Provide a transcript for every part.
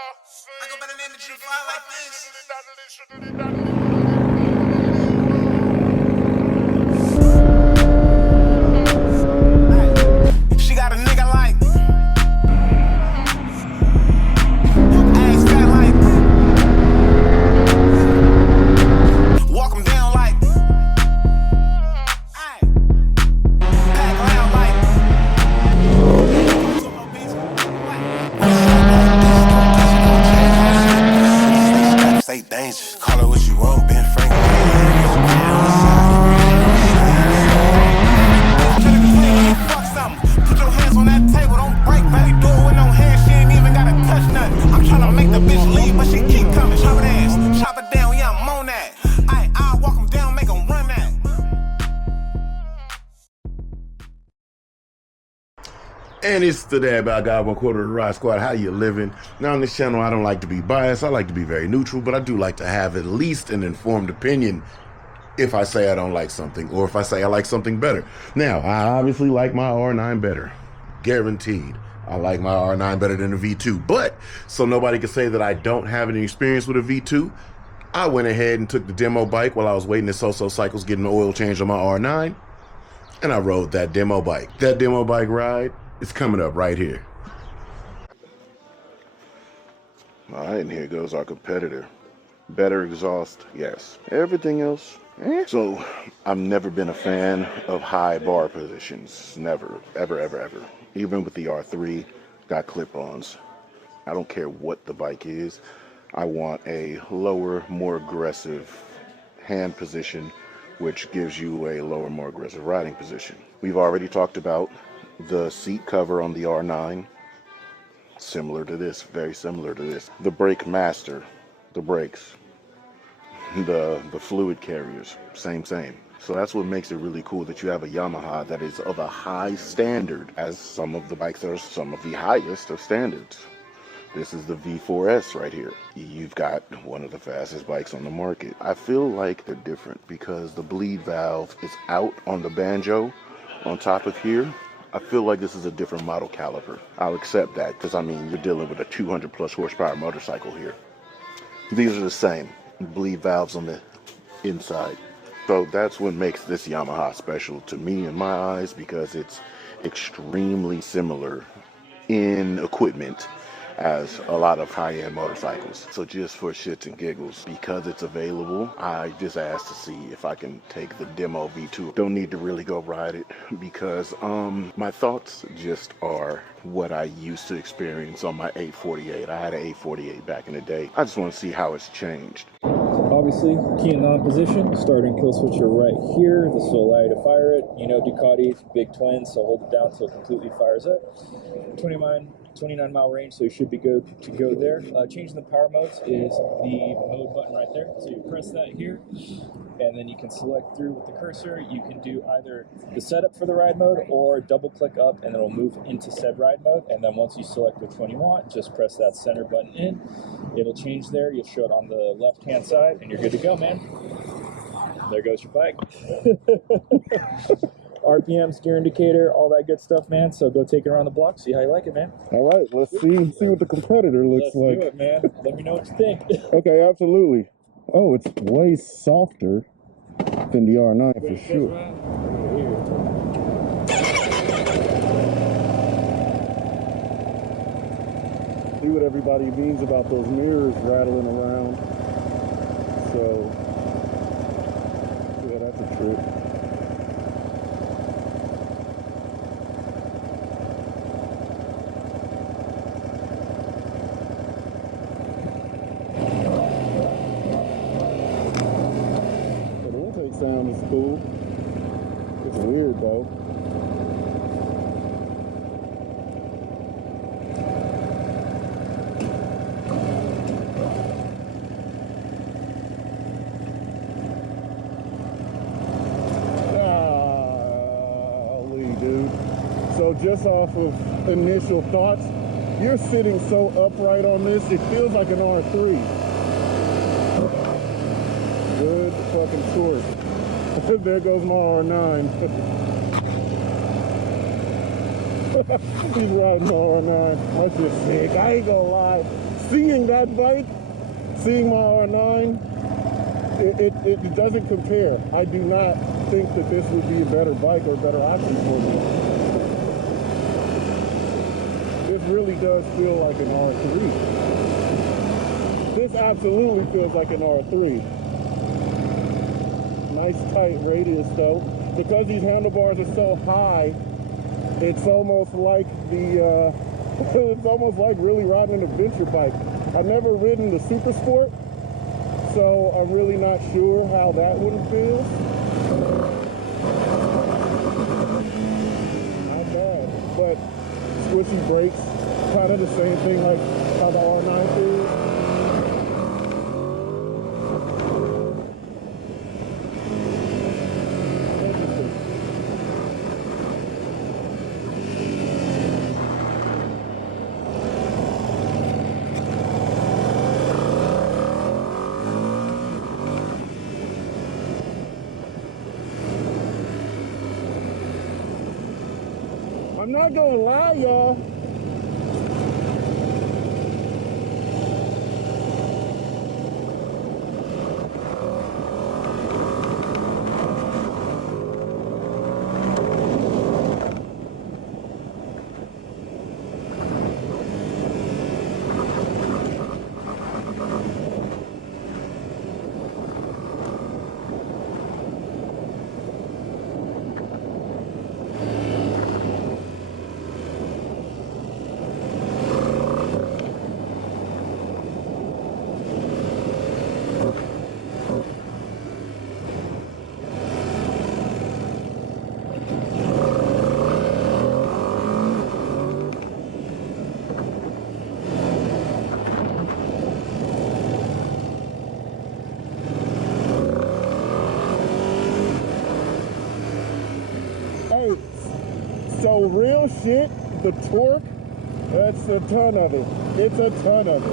I go by the name of G5 like this. She got a nigga like ass fat like walk him down like pack loud like stay dangerous. Call it what you want, Ben Frank. Fuck something. Put your hands on that table, don't break, baby. Do it with no hands, she ain't even gotta touch nothing. I'm tryna make the bitch leave, but she keep coming. Chop it ass, chop it down, yeah, I'm on that. I'll walk them down, make them run that. And it's the Dad by God, 1/4 of the Ride Squad. How you living? Now on this channel, I don't like to be biased. I like to be very neutral, but I do like to have at least an informed opinion if I say I don't like something or if I say I like something better. Now, I obviously like my R9 better. Guaranteed. I like my R9 better than the V2. But, so nobody can say that I don't have any experience with a V2, I went ahead and took the demo bike while I was waiting at So-So Cycles getting the oil change on my R9, and I rode that demo bike. That demo bike ride, it's coming up right here. All right, and here goes our competitor. Better exhaust, yes. Everything else, eh. So, I've never been a fan of high bar positions. Never, ever, ever, ever. Even with the R3, got clip-ons. I don't care what the bike is. I want a lower, more aggressive hand position, which gives you a lower, more aggressive riding position. We've already talked about the seat cover on the R9, similar to this, very similar to this. The brake master, the brakes, the fluid carriers, same. So that's what makes it really cool that you have a Yamaha that is of a high standard, as some of the bikes are some of the highest of standards. This is the V4S right here. You've got one of the fastest bikes on the market. I feel like they're different because the bleed valve is out on the banjo on top of here. I feel like this is a different model caliper. I'll accept that because, I mean, you're dealing with a 200 plus horsepower motorcycle here. These are the same bleed valves on the inside. So that's what makes this Yamaha special to me in my eyes, because it's extremely similar in equipment as a lot of high-end motorcycles. So just for shits and giggles, because it's available, I just asked to see if I can take the demo V2. Don't need to really go ride it because my thoughts just are what I used to experience on my 848. I had an 848 back in the day. I just want to see how it's changed. Obviously, key and on position, starting kill switcher right here. This will allow you to fire it. You know, Ducati, big twin, so hold it down until it completely fires up. 29 mile range, so you should be good to go there. Changing the power modes is the mode button right there. So you press that here, and then you can select through with the cursor. You can do either the setup for the ride mode or double click up and it'll move into said ride mode. And then once you select which one you want, just press that center button in. It'll change there. You'll show it on the left hand side and you're good to go, man. There goes your bike. RPMs, gear indicator, all that good stuff, man. So go take it around the block, see how you like it, man. All right, let's see what the competitor looks like. Let's do it, man. Let me know what you think. Okay, absolutely. Oh, it's way softer than the R9 for sure. See what everybody means about those mirrors rattling around. So, yeah, that's a trip. Sound is cool. It's weird though. Golly, dude. So just off of initial thoughts, you're sitting so upright on this, it feels like an R3. Good fucking torque. There goes my R9. He's riding the R9. That's just sick. I ain't gonna lie. seeing that bike, seeing my R9, it doesn't compare. I do not think that this would be a better bike or a better option for me. This really does feel like an R3. This absolutely feels like an R3. Nice tight radius though. Because these handlebars are so high, it's almost like the it's almost like really riding an adventure bike. I've never ridden the Super Sport, so I'm really not sure how that one feels. Not bad, but squishy brakes, kind of the same thing like how the R9 feels. I'm not gonna lie, y'all. So real shit, the torque, that's a ton of it. It's a ton of it.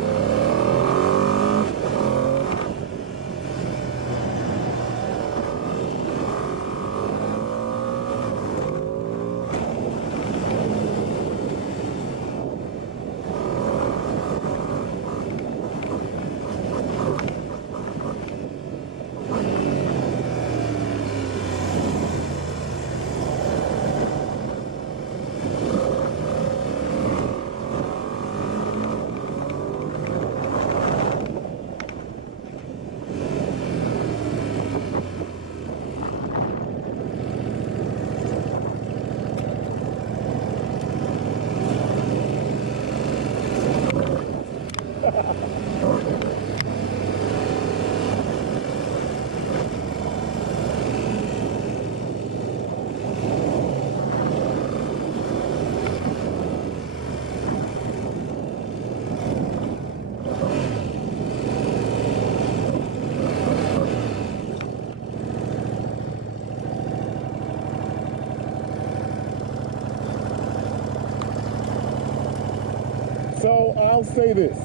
So I'll say this,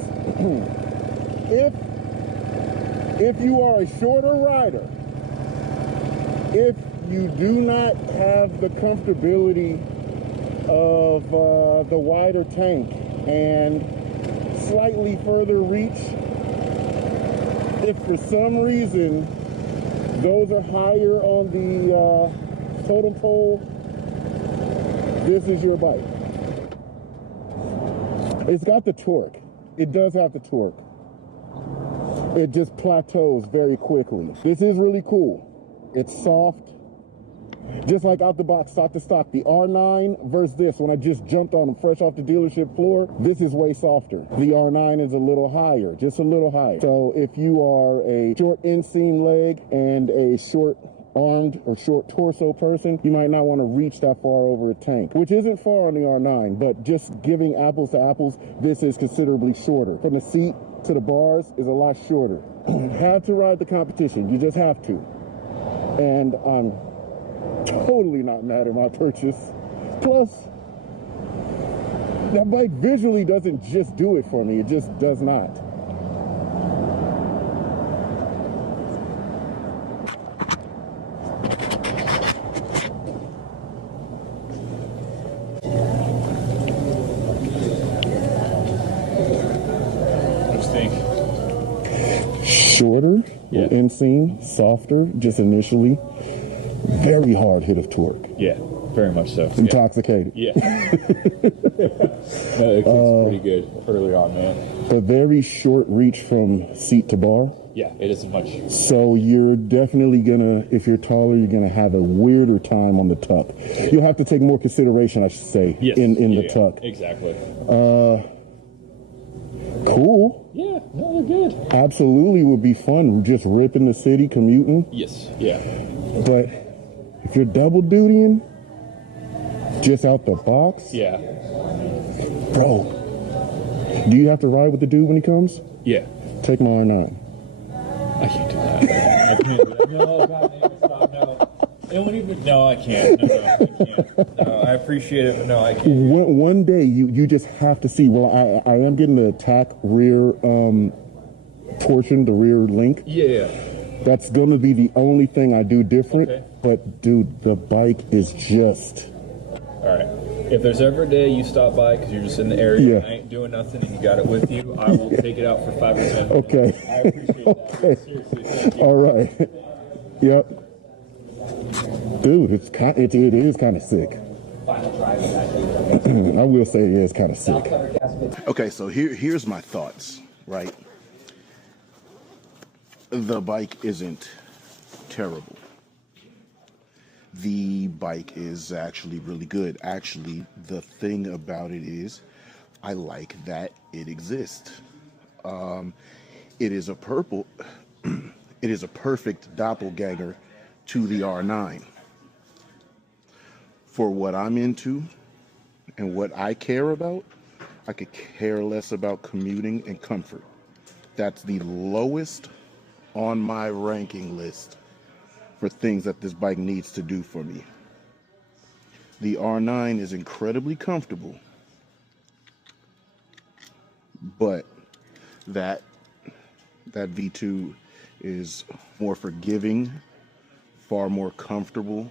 if you are a shorter rider, if you do not have the comfortability of the wider tank and slightly further reach, if for some reason those are higher on the totem pole, this is your bike. It's got the torque. It does have the torque. It just plateaus very quickly. This is really cool. It's soft. Just like out the box, stock to stock. The R9 versus this, when I just jumped on them fresh off the dealership floor, this is way softer. The R9 is a little higher, just a little higher. So if you are a short inseam leg and a short armed or short torso person, you might not want to reach that far over a tank, which isn't far on the R9, but just giving apples to apples, this is considerably shorter. From the seat to the bars is a lot shorter. Have to ride the competition, you just have to. And I'm totally not mad at my purchase. Plus, that bike visually doesn't just do it for me, it just does not. think? Shorter, Yeah. inseam, softer, just initially. Very hard hit of torque. Yeah, very much so. Intoxicated. Yeah. No, it looks pretty good early on, man. A very short reach from seat to bar. Yeah, it isn't much. So you're definitely gonna, if you're taller, you're gonna have a weirder time on the tuck. You'll have to take more consideration, I should say, Yes. in the tuck. Exactly. Cool. Yeah, no, they're good. Absolutely would be fun, just ripping the city, commuting. Yes, yeah. But if you're double dutying, just out the box, Yeah. bro, do you have to ride with the dude when he comes? Yeah. Take my R9. I can't do that. I can't do that. No, God damn it, stop, no. It won't even, no, I can't. No, I can't. No, I appreciate it, but no, I can't. One day, you just have to see. Well, I am getting the attack rear portion, the rear link. Yeah. That's going to be the only thing I do different. Okay. But, dude, the bike is just... All right. If there's ever a day you stop by because you're just in the area Yeah. and I ain't doing nothing and you got it with you, I will take it out for 5 or 10 minutes. Okay. I appreciate that. Okay. Seriously, thank you. All right. Yep. Dude, it is kind of sick. I will say it is kind of sick. Okay, so here's my thoughts, right? The bike isn't terrible. The bike is actually really good. Actually, the thing about it is I like that it exists. It is a perfect doppelganger to the R9. For what I'm into and what I care about, I could care less about commuting and comfort. That's the lowest on my ranking list for things that this bike needs to do for me. The R9 is incredibly comfortable, but that V2 is more forgiving, far more comfortable,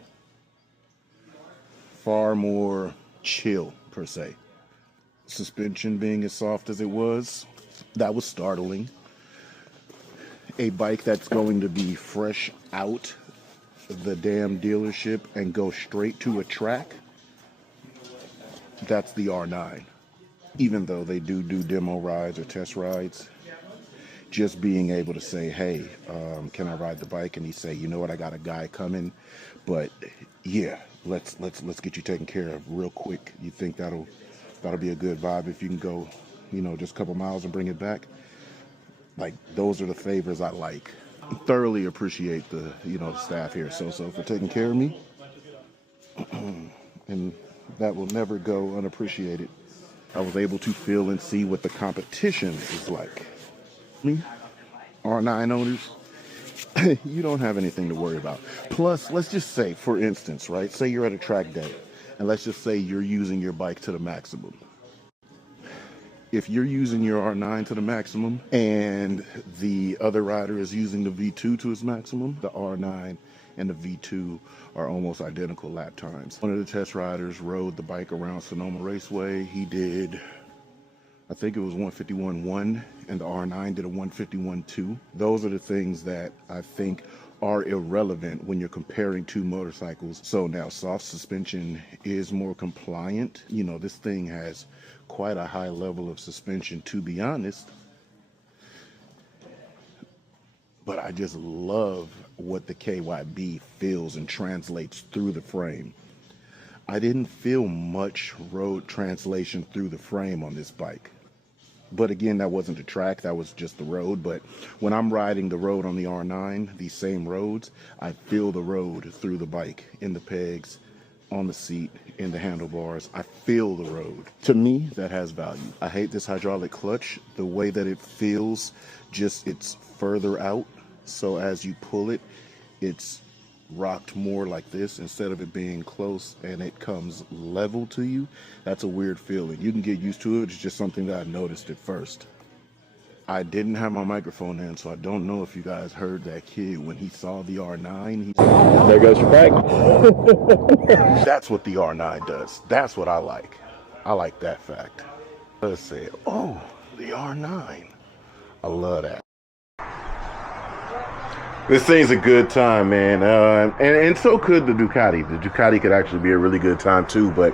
far more chill, per se. Suspension being as soft as it was, that was startling. A bike that's going to be fresh out the damn dealership and go straight to a track, that's the R9. Even though they do demo rides or test rides, just being able to say, hey, can I ride the bike? And he say, you know what, I got a guy coming, but yeah, let's get you taken care of real quick. You think that'll be a good vibe if you can go, just a couple miles and bring it back? Like, those are the favors I like. Thoroughly appreciate the staff here so for taking care of me, and that will never go unappreciated. I was able to feel and see what the competition is like. Me, R9 owners, you don't have anything to worry about. Plus, let's just say, for instance, right, say you're at a track day, and let's just say you're using your bike to the maximum. If you're using your R9 to the maximum and the other rider is using the V2 to its maximum, the R9 and the V2 are almost identical lap times. One of the test riders rode the bike around Sonoma Raceway. He did, I think it was 151.1, and the R9 did a 151.2. Those are the things that I think are irrelevant when you're comparing two motorcycles. So now soft suspension is more compliant. This thing has quite a high level of suspension, to be honest. But I just love what the KYB feels and translates through the frame. I didn't feel much road translation through the frame on this bike. But again, that wasn't the track, that was just the road. But when I'm riding the road on the R9, these same roads, I feel the road through the bike, in the pegs, on the seat, in the handlebars. I feel the road. To me, that has value. I hate this hydraulic clutch, the way that it feels, it's further out. So as you pull it, it's rocked more like this instead of it being close and it comes level to you. That's a weird feeling. You can get used to it. It's just something that I noticed at first. I didn't have my microphone in, so I don't know if you guys heard that kid when he saw the R9. There goes your bike. That's what the R9 does. That's what I like. I like that fact. Let's say, oh, the R9. I love that. This thing's a good time, man, and so could the Ducati. The Ducati could actually be a really good time too, but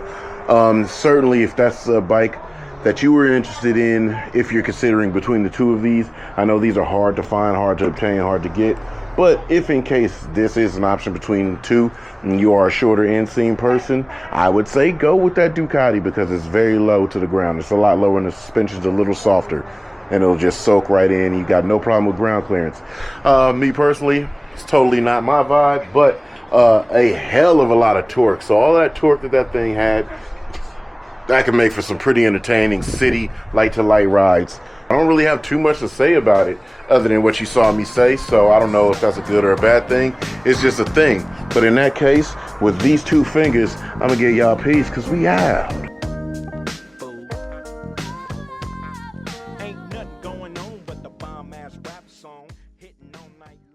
certainly if that's a bike that you were interested in, if you're considering between the two of these, I know these are hard to find, hard to obtain, hard to get, but if in case this is an option between two and you are a shorter inseam person, I would say go with that Ducati because it's very low to the ground. It's a lot lower and the suspension's a little softer. And it'll just soak right in. You got no problem with ground clearance. Me personally, it's totally not my vibe, but a hell of a lot of torque. So all that torque that thing had, that can make for some pretty entertaining city light-to-light rides. I don't really have too much to say about it other than what you saw me say, so I don't know if that's a good or a bad thing. It's just a thing. But in that case, with these two fingers, I'm gonna get y'all peace because we out. Ain't nothing going on but the bomb ass rap song hitting all night long.